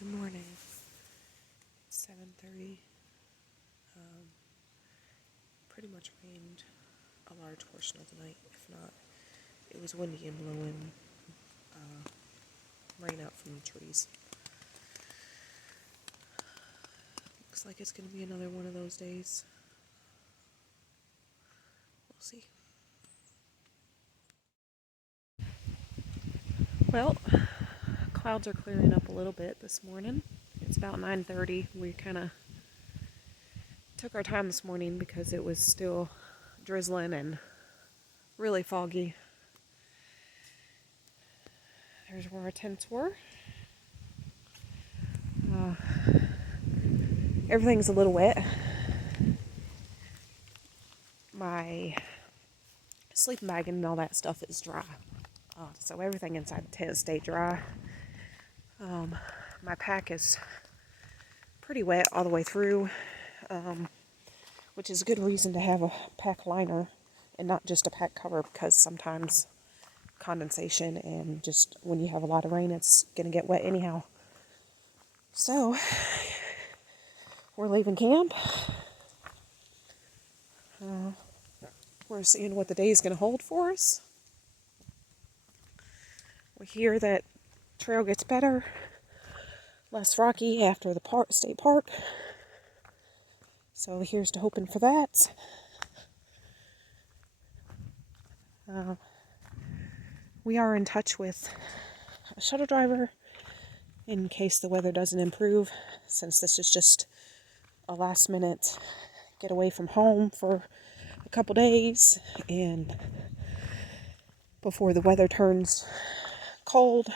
Good morning. 7:30. Pretty much rained a large portion of the night. If not, it was windy and blowing rain out from the trees. Looks like it's going to be another one of those days. We'll see. Well, clouds are clearing up a little bit this morning. It's about 9:30. We kind of took our time this morning because it was still drizzling and really foggy. There's where our tents were. Everything's a little wet. My sleeping bag and all that stuff is dry. So everything inside the tent stayed dry. My pack is pretty wet all the way through, which is a good reason to have a pack liner and not just a pack cover, because sometimes condensation and just when you have a lot of rain, it's going to get wet anyhow. So we're leaving camp. We're seeing what the day is going to hold for us. We hear that trail gets better, less rocky after the state park. So here's to hoping for that. We are in touch with a shuttle driver in case the weather doesn't improve, since this is just a last minute get away from home for a couple days and before the weather turns cold.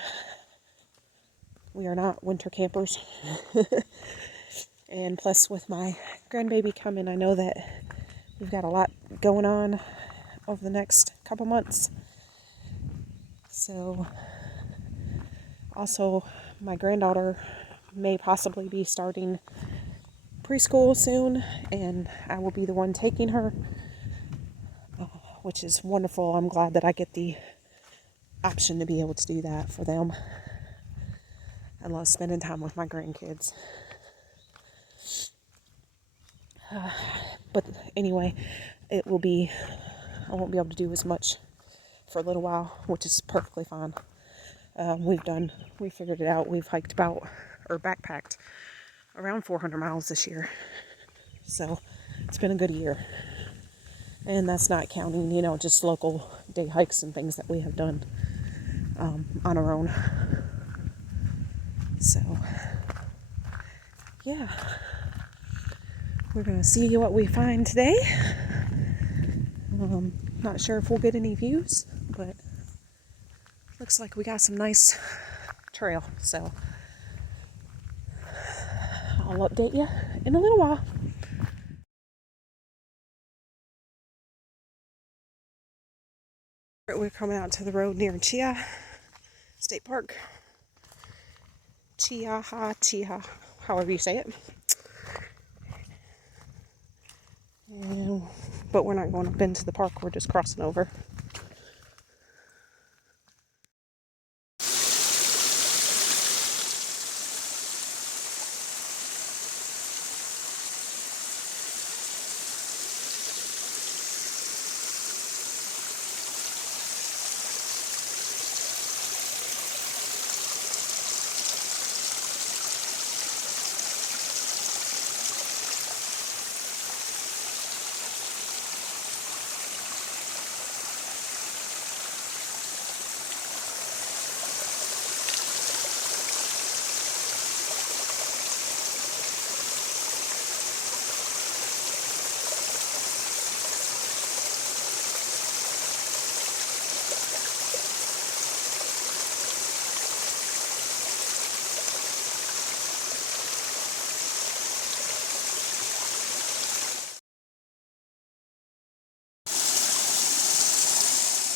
We are not winter campers. And plus, with my grandbaby coming, I know that we've got a lot going on over the next couple months. So, also, my granddaughter may possibly be starting preschool soon, and I will be the one taking her, which is wonderful. I'm glad that I get the option to be able to do that for them. I love spending time with my grandkids. But anyway, I won't be able to do as much for a little while, which is perfectly fine. We figured it out. We've backpacked around 400 miles this year. So it's been a good year. And that's not counting, just local day hikes and things that we have done on our own. So, yeah. We're going to see what we find today. Not sure if we'll get any views, but looks like we got some nice trail. So, I'll update you in a little while. We're coming out to the road near Chia State Park. Chia, however you say it. But we're not going up into the park, we're just crossing over.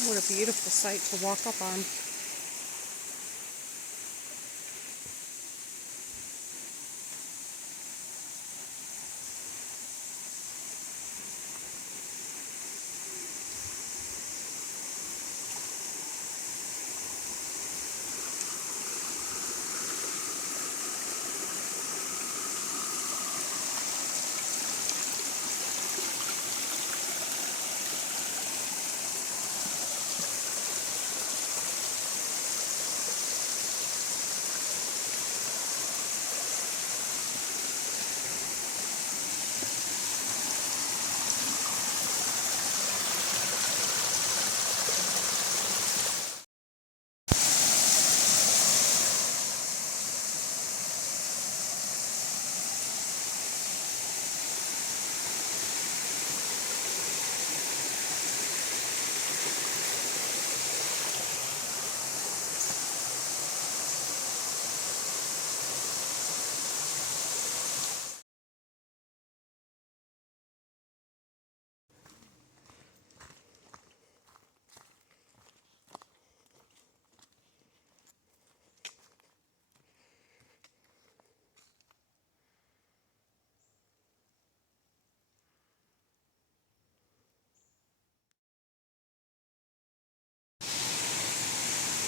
What a beautiful sight to walk up on.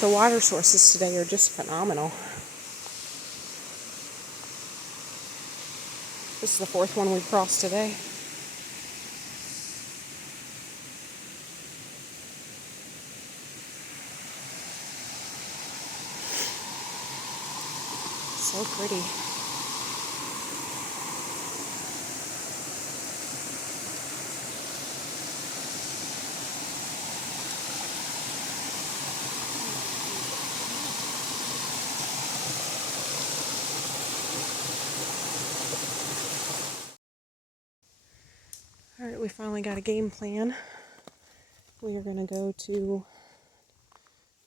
The water sources today are just phenomenal. This is the 4th one we've crossed today. So pretty. Alright, we finally got a game plan. We are going to go to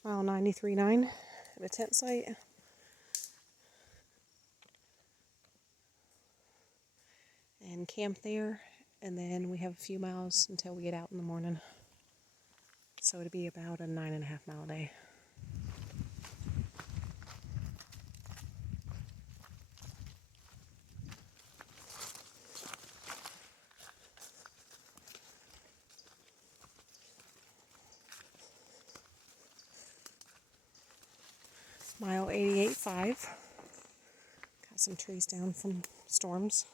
mile 93.9 at a tent site. And camp there, and then we have a few miles until we get out in the morning. So it'll be about a 9.5 mile day. Mile 88.5. Got some trees down from storms.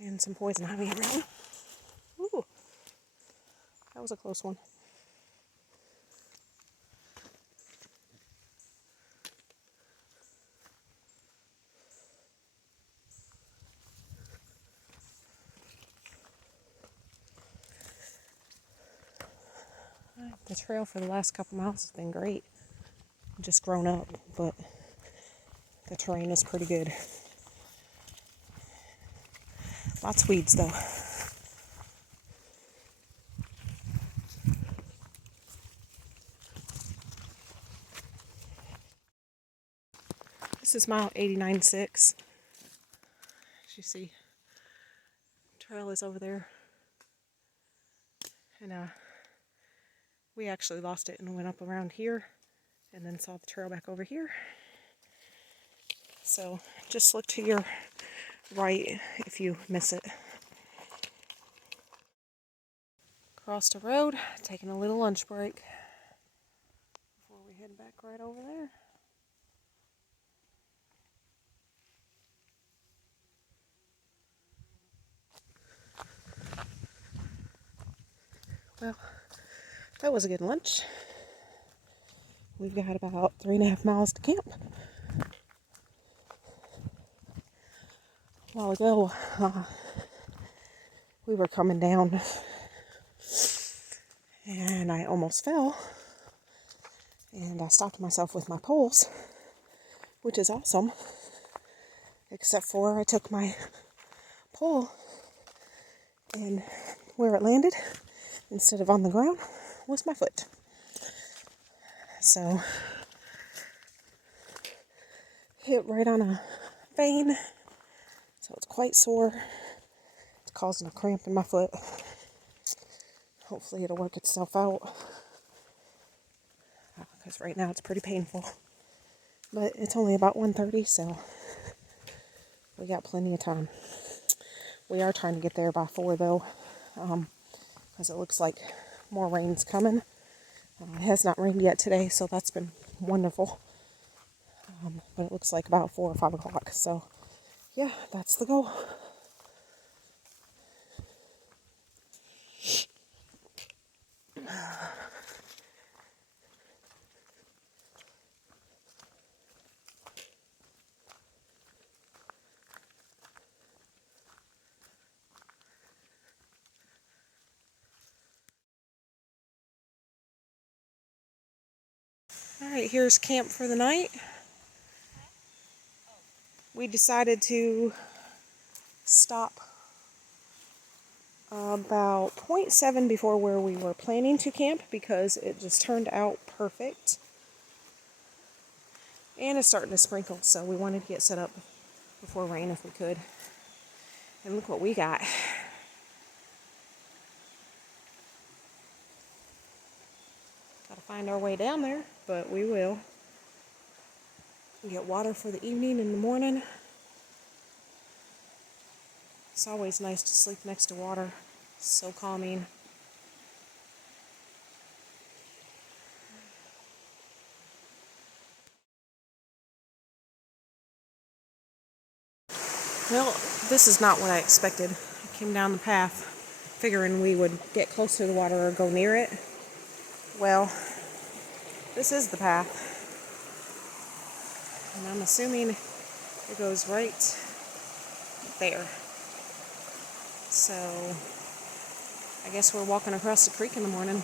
And some poison ivy around. Ooh, that was a close one. The trail for the last couple miles has been great. Just grown up, but the terrain is pretty good. Lots of weeds though. This is mile 89.6. As you see, trail is over there. And we actually lost it and went up around here and then saw the trail back over here. So just look to your right if you miss it. Crossed a road, taking a little lunch break before we head back right over there. Well, that was a good lunch. We've got about 3.5 miles to camp. A while ago, we were coming down and I almost fell. And I stopped myself with my poles, which is awesome. Except for I took my pole and where it landed, instead of on the ground, was my foot. So, hit right on a vein. So it's quite sore. It's causing a cramp in my foot. Hopefully it'll work itself out. Because right now it's pretty painful. But it's only about 1:30, so we got plenty of time. We are trying to get there by 4 though. Because it looks like more rain's coming. It has not rained yet today, so that's been wonderful. But it looks like about 4 or 5 o'clock. So yeah, that's the goal. Alright, here's camp for the night. We decided to stop about 0.7 before where we were planning to camp because it just turned out perfect. And it's starting to sprinkle, so we wanted to get set up before rain if we could. And look what we got. Gotta find our way down there, but we will. We get water for the evening and the morning. It's always nice to sleep next to water. It's so calming. Well, this is not what I expected. I came down the path figuring we would get close to the water or go near it. Well, this is the path. And I'm assuming it goes right there. So, I guess we're walking across the creek in the morning.